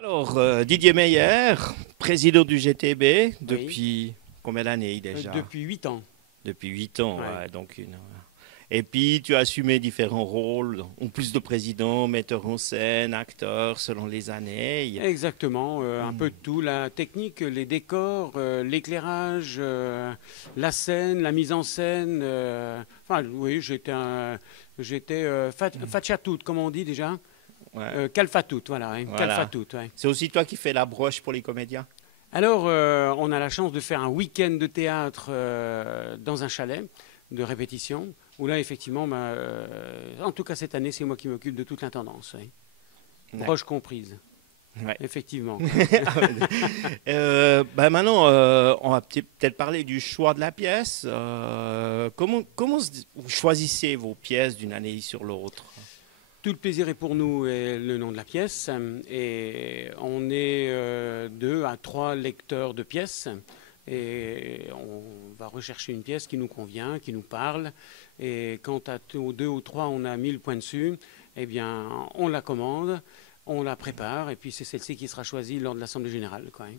Alors, Didier Meyer, président du GTB, Oui, depuis combien d'années déjà? depuis 8 ans. Depuis 8 ans, Ouais. ouais, Et puis, tu as assumé différents rôles, en plus de président, metteur en scène, acteur, selon les années. Exactement, un peu Hmm. de tout, la technique, les décors, l'éclairage, la scène, la mise en scène. Enfin, oui, j'étais facciatout, comme on dit déjà. Ouais, Calfatout, voilà, hein, voilà. calfatout, ouais. C'est aussi toi qui fais la broche pour les comédiens? Alors, on a la chance de faire un week-end de théâtre dans un chalet de répétition, où là, effectivement, en tout cas cette année, c'est moi qui m'occupe de toute l'intendance, ouais. D'accord. Broche comprise, Ouais. effectivement. Maintenant, on va peut-être parler du choix de la pièce. Vous choisissez vos pièces d'une année sur l'autre? Tout le plaisir est pour nous est le nom de la pièce. Et on est 2 à 3 lecteurs de pièces. Et on va rechercher une pièce qui nous convient, qui nous parle. Et quand aux 2 ou 3, on a mis le point dessus, eh bien, on la commande, on la prépare. Et puis c'est celle-ci qui sera choisie lors de l'Assemblée générale, quoi, hein.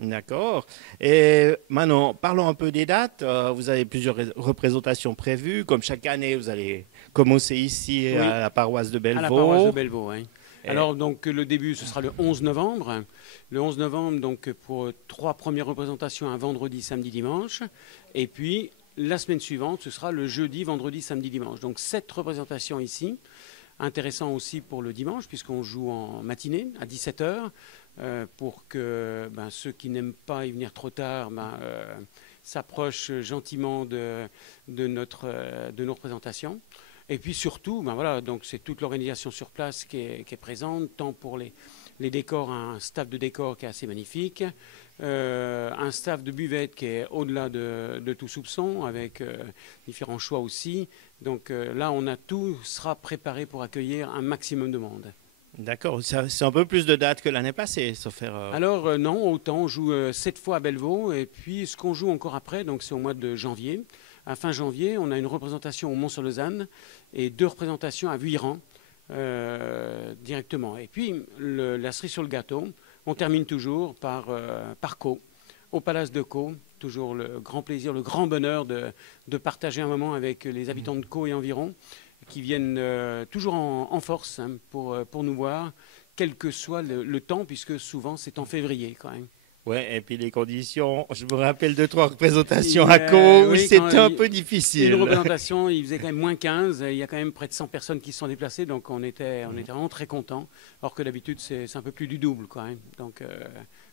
D'accord. Et maintenant, parlons un peu des dates. Vous avez plusieurs représentations prévues. Comme chaque année, vous allez commencer ici Oui, à la paroisse de à la paroisse de Bellevaux. Bellevaux, hein. Et- Alors, donc, le début, ce sera le 11 novembre. Le 11 novembre, donc, pour 3 premières représentations, un vendredi, samedi, dimanche. Et puis, la semaine suivante, ce sera le jeudi, vendredi, samedi, dimanche. Donc, 7 représentations ici. Intéressant aussi pour le dimanche, puisqu'on joue en matinée, à 17 heures, pour que ceux qui n'aiment pas y venir trop tard s'approchent gentiment de nos représentations. Et puis surtout, voilà, donc c'est toute l'organisation sur place qui est présente, tant pour les décors, un staff de décors qui est assez magnifique, un staff de buvette qui est au-delà de tout soupçon, avec différents choix aussi. Donc là, tout sera préparé pour accueillir un maximum de monde. D'accord. C'est un peu plus de dates que l'année passée, sauf erreur. Alors non, autant on joue 7 fois à Bellevaux, et puis ce qu'on joue encore après, donc c'est au mois de janvier. À fin janvier, on a une représentation au Mont-sur-Lausanne et 2 représentations à Vuillerans directement. Et puis la cerise sur le gâteau, on termine toujours par Caux, au Palace de Caux. Toujours le grand plaisir, le grand bonheur de partager un moment avec les habitants de Caux et environ, qui viennent toujours en force, hein, pour nous voir, quel que soit le temps, puisque souvent c'est en février quand même. Ouais, et puis les conditions, je me rappelle de trois représentations à Caux où Oui, c'était un peu une difficile. représentation, il faisait quand même -15, il y a quand même près de 100 personnes qui se sont déplacées, donc on était vraiment très contents, alors que d'habitude c'est un peu plus du double, quoi, hein.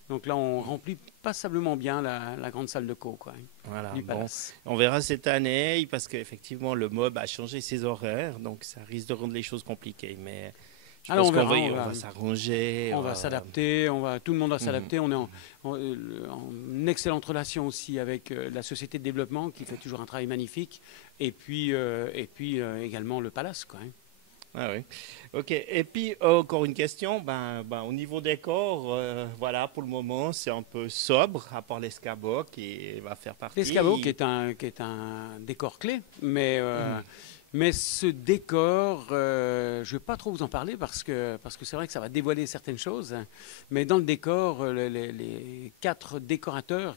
Donc là, on remplit passablement bien la grande salle de cours, quoi, hein, Voilà, du bon, palace. on verra cette année parce qu'effectivement le MOB a changé ses horaires, donc ça risque de rendre les choses compliquées. Mais je Alors pense on verra, on va s'arranger. on va s'adapter, tout le monde va Mhm. s'adapter. On est en excellente relation aussi avec la société de développement qui fait toujours un travail magnifique. Et puis également le palace, quoi, hein. Ah oui. Ok. Et puis encore une question. Au niveau décor, voilà, pour le moment, c'est un peu sobre, à part l'escabeau qui va faire L'escabeau partie. qui est un décor clé, mais Mhm. mais ce décor, je ne vais pas trop vous en parler parce que c'est vrai que ça va dévoiler certaines choses. Mais dans le décor, les 4 décorateurs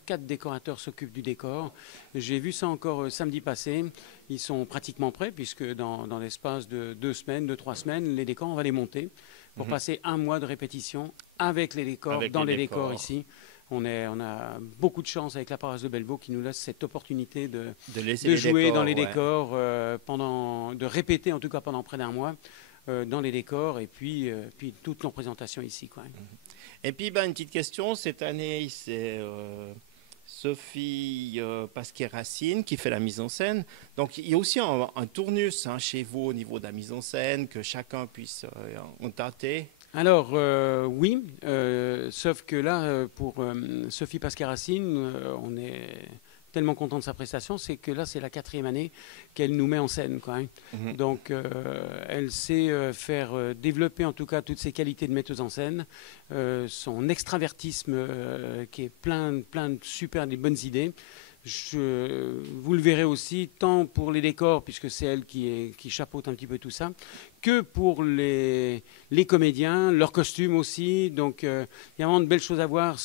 s'occupent du décor. J'ai vu ça encore samedi passé. Ils sont pratiquement prêts puisque dans l'espace de 2 semaines, 2, 3 semaines, les décors, on va les monter pour Mhm. passer un mois de répétition avec les décors, Avec dans les les décors décors, ici. On a beaucoup de chance avec la paroisse de Bellevaux qui nous laisse cette opportunité de laisser de les jouer dans les décors, ouais. décors de répéter en tout cas pendant près d'un mois dans les décors et puis toutes nos présentations ici, quoi. Et puis, une petite question. Cette année, c'est Sophie Pasquier-Racine qui fait la mise en scène. Donc, il y a aussi un tournus, hein, chez vous au niveau de la mise en scène, que chacun puisse en tâter. Alors oui, sauf que là pour Sophie Pascaracine, on est tellement content de sa prestation, c'est que là c'est la 4e année qu'elle nous met en scène, quoi, hein. Mhm. Donc elle sait faire développer en tout cas toutes ses qualités de metteuse en scène, son extravertisme qui est plein de super des bonnes idées. Vous le verrez aussi, tant pour les décors, puisque c'est elle qui chapeaute un petit peu tout ça, que pour les comédiens, leurs costumes aussi. Donc, il y a vraiment de belles choses à voir.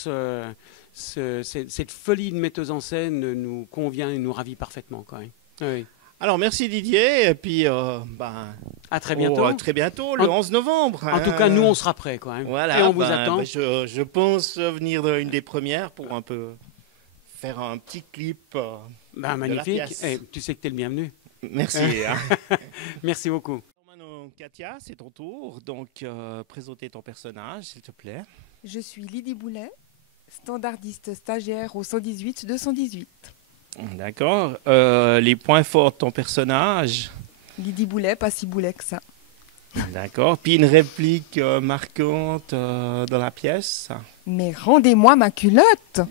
Cette folie de metteuse en scène nous convient et nous ravit parfaitement, quand même. Oui. Alors, merci Didier, et puis à très bientôt. Très bientôt, le 11 novembre. En tout cas, nous, on sera prêts, quand même. Voilà, et on vous attend. Je pense venir une des premières pour un peu faire un petit clip. Magnifique. Et tu sais que tu es le bienvenu. Merci. Merci beaucoup. Maintenant, Katia, c'est ton tour. Donc, présenter ton personnage, s'il te plaît. Je suis Lydie Boulet, standardiste stagiaire au 118-218. D'accord. Les points forts de ton personnage. Lydie Boulet, pas si boulet que ça. D'accord. Puis une réplique marquante dans la pièce. Mais rendez-moi ma culotte.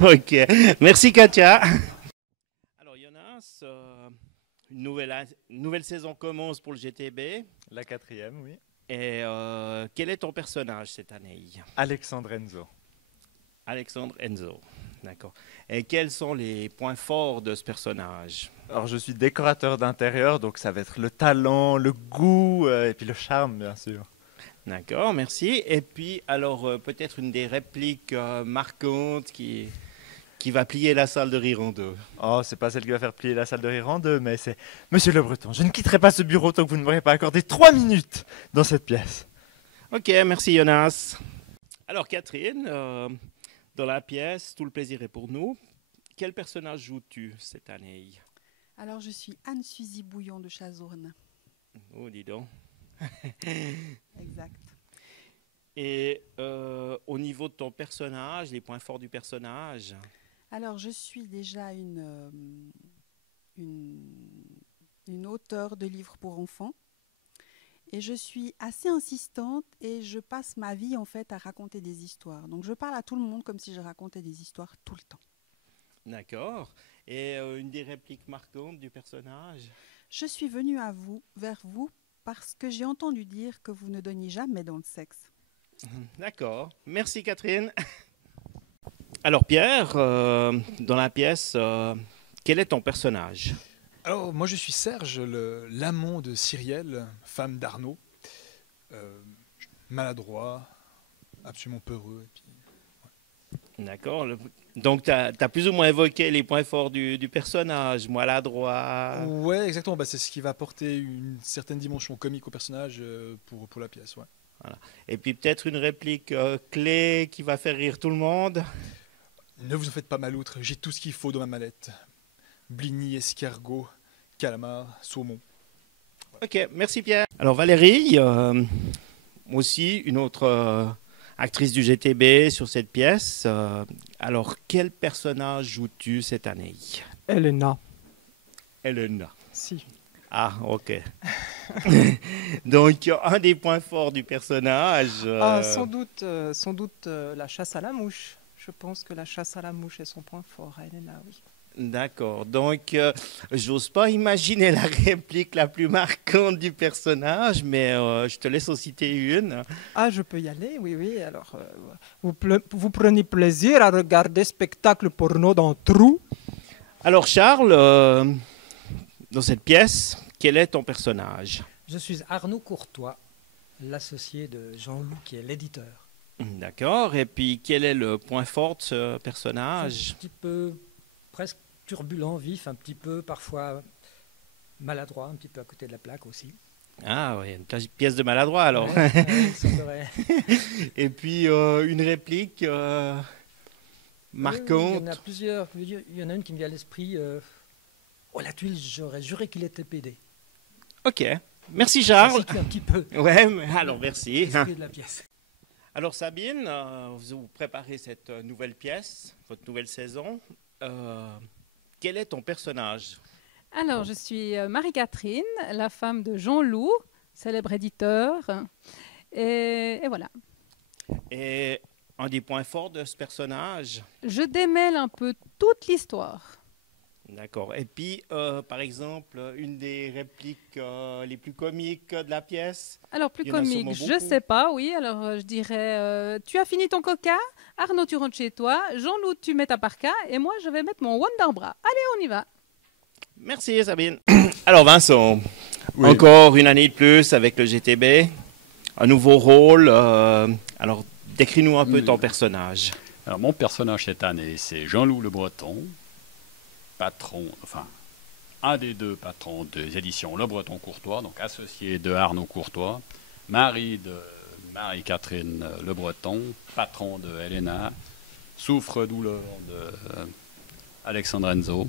Ok. Merci Katia. Alors Jonas, une nouvelle saison commence pour le GTB. La 4e, oui. Et quel est ton personnage cette année? Alexandre Enzo. Alexandre Enzo. D'accord. Et quels sont les points forts de ce personnage? Alors, je suis décorateur d'intérieur, donc ça va être le talent, le goût et puis le charme, bien sûr. D'accord, merci. Et puis, alors, peut-être une des répliques marquantes qui va plier la salle de rire en deux. Oh, c'est pas celle qui va faire plier la salle de rire en deux, mais c'est « Monsieur Le Breton, je ne quitterai pas ce bureau tant que vous ne m'aurez pas accordé 3 minutes dans cette pièce. » Ok, merci Jonas. Alors, Catherine, dans la pièce, tout le plaisir est pour nous. Quel personnage joues-tu cette année? Alors, je suis Anne-Suzy Bouillon de Chazourne. Oh, dis donc. Exact. Et au niveau de ton personnage, les points forts du personnage? Alors, je suis déjà une auteure de livres pour enfants. Et je suis assez insistante et je passe ma vie en fait à raconter des histoires. Donc je parle à tout le monde comme si je racontais des histoires tout le temps. D'accord. Et une des répliques marquantes du personnage? Je suis venue vers vous, parce que j'ai entendu dire que vous ne donniez jamais dans le sexe. D'accord. Merci Catherine. Alors Pierre, dans la pièce, quel est ton personnage? Alors, moi je suis Serge, l'amant de Cyrielle, femme d'Arnaud. Maladroit, absolument peureux. Et puis, ouais. D'accord. Donc tu as plus ou moins évoqué les points forts du personnage, maladroit. Ouais, exactement. Bah, c'est ce qui va apporter une certaine dimension comique au personnage pour la pièce. Ouais. Voilà. Et puis peut-être une réplique clé qui va faire rire tout le monde. Ne vous en faites pas maloutre, j'ai tout ce qu'il faut dans ma mallette. Blini, escargot, calamar, saumon. Ok, merci Pierre. Alors Valérie, aussi une autre actrice du GTB sur cette pièce. Alors quel personnage joues-tu cette année? Elena. Elena. Si. Ah, ok. Donc un des points forts du personnage. Sans doute la chasse à la mouche. Je pense que la chasse à la mouche est son point fort à Elena, oui. D'accord. Donc, j'ose pas imaginer la réplique la plus marquante du personnage, mais je te laisse en citer une. Ah, je peux y aller, oui, oui. Alors, vous prenez plaisir à regarder spectacle porno dans Trou? Alors, Charles, dans cette pièce, quel est ton personnage? Je suis Arnaud Courtois, l'associé de Jean-Loup, qui est l'éditeur. D'accord. Et puis, quel est le point fort de ce personnage? Un petit peu presque turbulent, vif, un petit peu parfois maladroit, un petit peu à côté de la plaque aussi. Ah oui, une pièce de maladroit alors. Ouais, ouais, et puis une réplique marquante. Il y en a plusieurs. Il y en a une qui me vient à l'esprit. Oh la tuile, j'aurais juré qu'il était PD. Ok, merci Charles. Ça un petit peu. Ouais, alors merci. De la pièce. Alors Sabine, vous préparez cette nouvelle pièce, votre nouvelle saison. Quel est ton personnage? Alors, je suis Marie-Catherine, la femme de Jean-Loup, célèbre éditeur. Et voilà. Et un des points forts de ce personnage? Je démêle un peu toute l'histoire. D'accord. Et puis, par exemple, une des répliques les plus comiques de la pièce. Alors, plus Il y en a comique, sûrement je beaucoup. sais pas, oui. Alors, je dirais, tu as fini ton coca, Arnaud, tu rentres chez toi, Jean-Loup, tu mets ta parka, et moi, je vais mettre mon Wonderbra. Allez, on y va. Merci Sabine. Alors Vincent, Oui. encore une année de plus avec le GTB, un nouveau rôle. Alors, décris-nous un peu ton personnage. Alors, mon personnage cette année, c'est Jean-Loup Le Breton, patron, enfin, un des deux patrons des éditions Le Breton Courtois, donc associé de Arnaud Courtois, mari de Marie-Catherine Le Breton, patron de Helena, souffre-douleur de Alexandre Enzo,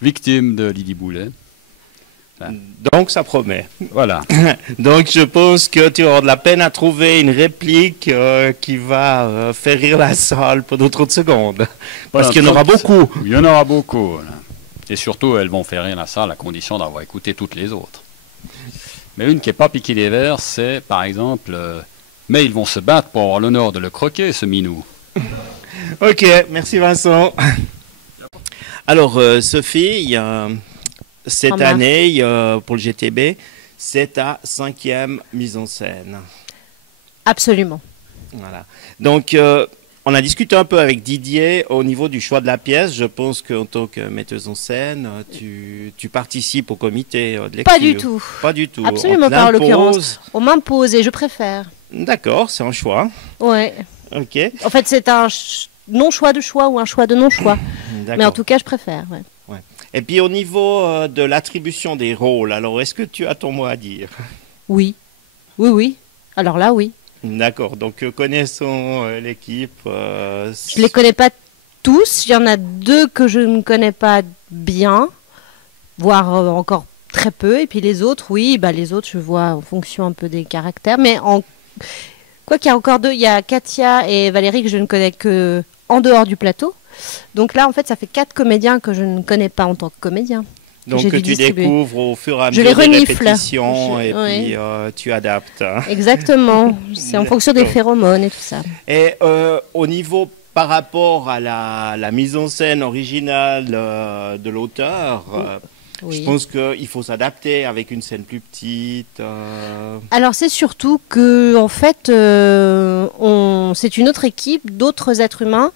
victime de Lydie Boulet. Enfin, Donc, ça promet. voilà. Donc, je pense que tu auras de la peine à trouver une réplique qui va faire rire la salle pendant 30 secondes. Parce Voilà, qu'il y en aura beaucoup. Il y en aura beaucoup. Là. Et surtout, elles vont faire rire la salle à condition d'avoir écouté toutes les autres. Mais une qui n'est pas piquée des verres, c'est par exemple mais ils vont se battre pour avoir l'honneur de le croquer, ce minou. Ok, merci Vincent. Alors, Sophie, cette Remarque. année, pour le GTB, c'est ta 5e mise en scène. Absolument. Voilà. Donc, on a discuté un peu avec Didier au niveau du choix de la pièce. Je pense qu'en tant que metteuse en scène, tu participes au comité de lecture. Pas du tout. Pas du tout. Absolument On te pas, en l'impose. l'occurrence. On m'impose et je préfère. D'accord, c'est un choix. Ouais. Ok. En fait, c'est un non-choix de choix ou un choix de non-choix. Mais en D'accord. tout cas, je préfère. Ouais. Ouais. Et puis au niveau de l'attribution des rôles, alors est-ce que tu as ton mot à dire? Oui. Oui, oui. Alors là, oui. D'accord, donc connaissons l'équipe. Je les connais pas tous. Il y en a 2 que je ne connais pas bien, voire encore très peu. Et puis les autres, oui, bah les autres, je vois en fonction un peu des caractères. Mais quoi qu'il y a encore 2, il y a Katia et Valérie que je ne connais que en dehors du plateau. Donc là, en fait, ça fait 4 comédiens que je ne connais pas en tant que comédien. Donc j'ai que dû tu distribuer. découvres au fur et à Je mesure les des renifle. répétitions et Oui. puis tu adaptes. Hein. Exactement. C'est en fonction des D'accord. phéromones et tout ça. Et au niveau par rapport à la mise en scène originale de l'auteur, Oui. je pense qu'il faut s'adapter avec une scène plus petite. Alors c'est surtout que en fait, c'est une autre équipe, d'autres êtres humains,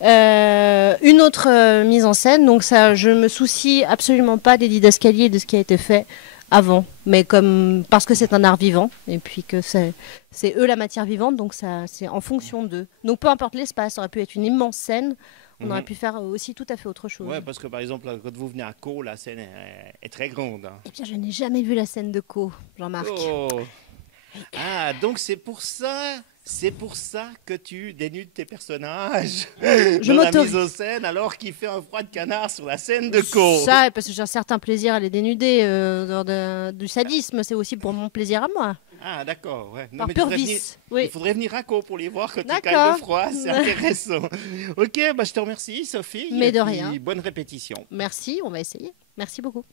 une autre mise en scène. Donc ça, je me soucie absolument pas des didascaliers et de ce qui a été fait avant, mais parce que c'est un art vivant et puis que c'est eux la matière vivante, donc ça c'est en fonction d'eux. Donc peu importe l'espace, ça aurait pu être une immense scène. On aurait pu faire aussi tout à fait autre chose. Ouais, parce que par exemple, quand vous venez à Caux, la scène est très grande. Hein. Eh bien, je n'ai jamais vu la scène de Co, Jean-Marc. Oh. Ah, donc c'est pour ça que tu dénudes tes personnages dans la mise en scène alors qu'il fait un froid de canard sur la scène de Caux. Ça, parce que j'ai un certain plaisir à les dénuder du sadisme, c'est aussi pour mon plaisir à moi. Ah, d'accord. Ouais. Par mais pur tu devrais vice. venir- Oui. Il faudrait venir à Caux pour les voir quand tu D'accord. calmes le froid, c'est intéressant. Ok, bah, je te remercie Sophie. Mais et de puis, rien. Bonne répétition. Merci, on va essayer. Merci beaucoup.